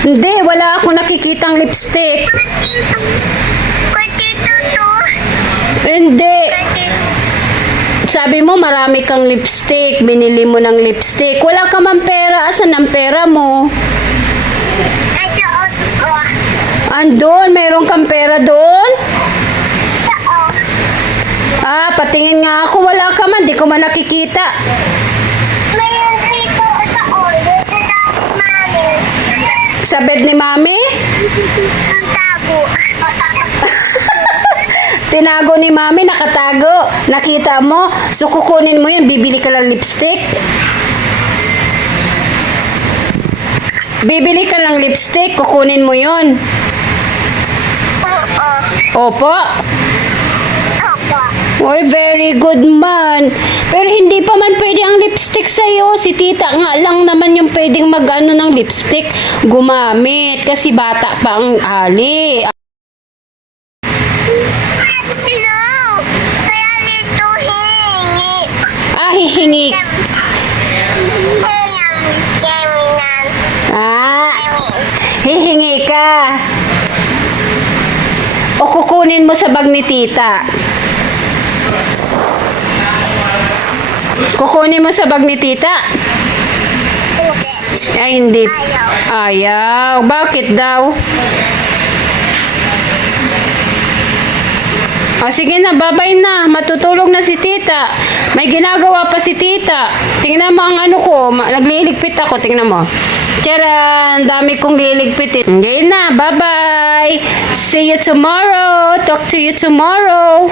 Hindi, wala akong nakikitang lipstick. Hindi. Sabi mo marami kang lipstick, binili mo ng lipstick. Wala ka man pera, asan ang pera mo? Andun, mayroon kang pera doon? Ah, patingin nga ako, wala ka man, di ko man nakikita. Sa bed ni Mami? Tinago ni Mami, nakatago. Nakita mo? So, kukunin mo yun, bibili ka ng lipstick? Bibili ka ng lipstick, kukunin mo yun. Opo? Oy, very good man. Pero hindi pa man pwede ang lipstick sa'yo. Si tita nga lang naman yung pwedeng mag-ano ng lipstick gumamit. Kasi bata pa ang ali. Ah, hihingi. Ah, hihingi ka. O kukunin mo sa bag ni tita. Kukunin mo sa bag ni tita? Ay, hindi. Ayaw. Bakit daw? O, sige na, babay na. Matutulog na si tita. May ginagawa pa si tita. Tingnan mo ang ano ko. Nagliligpit ako. Tingnan mo. Tcharan! Dami kong liligpitin. Okay na. Bye-bye. See you tomorrow. Talk to you tomorrow.